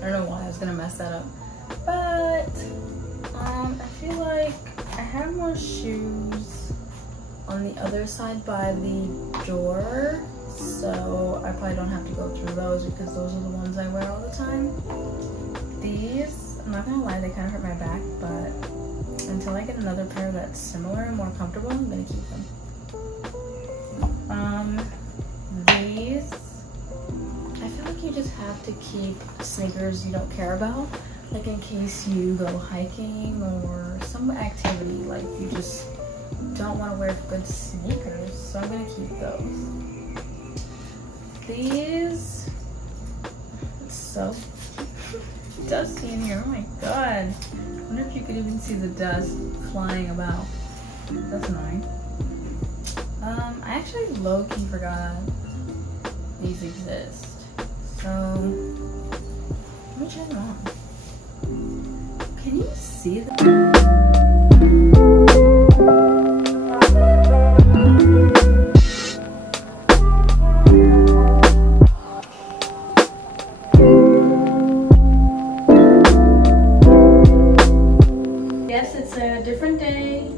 I don't know why I was gonna mess that up. But I feel like I have more shoes on the other side by the door, so I probably don't have to go through those because those are the ones I wear all the time. These, I'm not gonna lie, they kind of hurt my back, but until I get another pair that's similar and more comfortable, I'm gonna keep them. These, I feel like you just have to keep sneakers you don't care about, like in case you go hiking or some activity, like you just don't want to wear good sneakers, so I'm gonna keep those. These, it's so dusty in here, oh my god. I wonder if you could even see the dust flying about. That's annoying. I actually low-key forgot these exist. So, let me try them on. Can you see them? Yes, it's a different day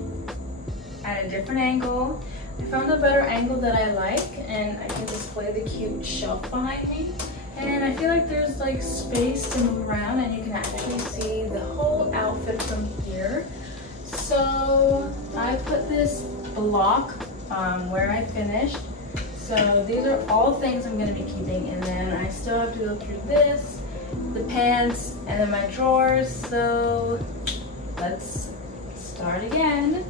at a different angle. I found a better angle that I like, and I can display the cute shelf behind me. And I feel like there's like space to move around, and you can actually see the whole outfit from here. So I put this block where I finished. So these are all things I'm gonna be keeping, and then I still have to go through this, the pants, and then my drawers. So let's start again.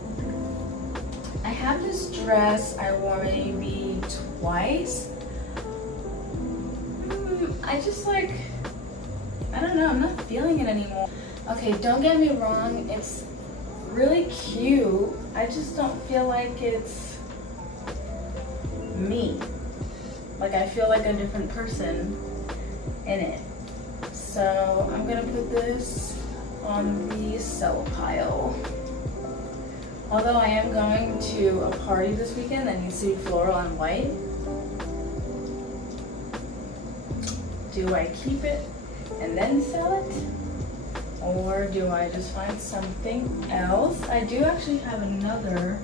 I have this dress I wore maybe twice. I just like, I don't know, I'm not feeling it anymore. Okay, don't get me wrong, it's really cute. I just don't feel like it's me. Like I feel like a different person in it. So I'm gonna put this on the sell pile. Although I am going to a party this weekend that needs to be floral and white. Do I keep it and then sell it? Or do I just find something else? I do actually have another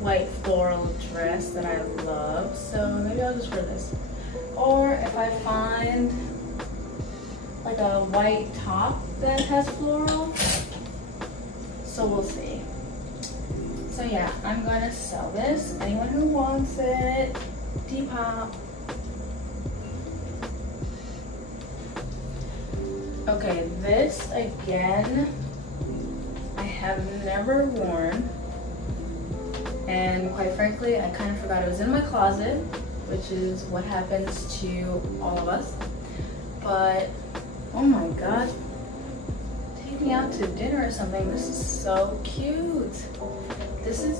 white floral dress that I love. So maybe I'll just wear this. Or if I find like a white top that has floral, so we'll see. So yeah, I'm gonna sell this. Anyone who wants it, Depop. Okay, this again, I have never worn, and quite frankly, I kind of forgot it was in my closet, which is what happens to all of us. But oh my god, take me out to dinner or something. This is so cute. This is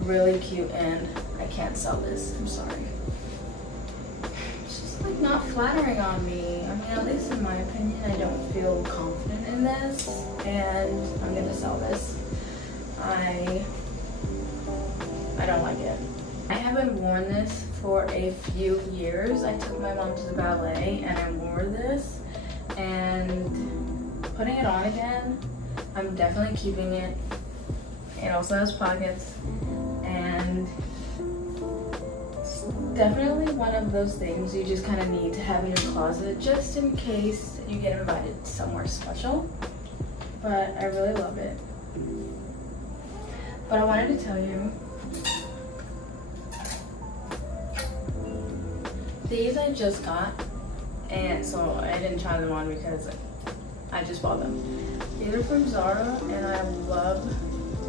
really cute, and I can't sell this, I'm sorry. It's just like not flattering on me. I mean, at least in my opinion, I don't feel confident in this, and I'm gonna sell this. I don't like it. I haven't worn this for a few years. I took my mom to the ballet and I wore this, and putting it on again, I'm definitely keeping it. It also has pockets, and it's definitely one of those things you just kind of need to have in your closet just in case you get invited somewhere special. But I really love it. But I wanted to tell you, these I just got, and so I didn't try them on because I just bought them. These are from Zara, and I love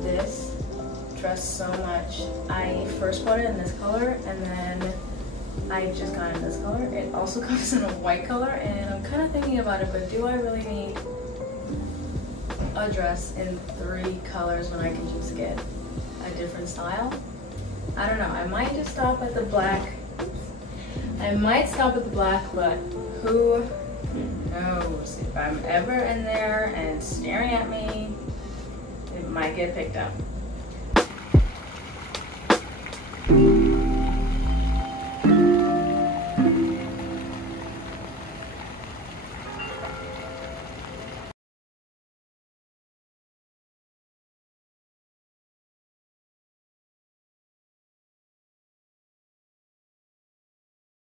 this dress so much. I first bought it in this color, and then I just got it in this color. It also comes in a white color, and I'm kind of thinking about it, but do I really need a dress in 3 colors when I can just get a different style? I don't know. I might just stop at the black. I might stop at the black, but who knows? If I'm ever in there and it's staring at me, it might get picked up.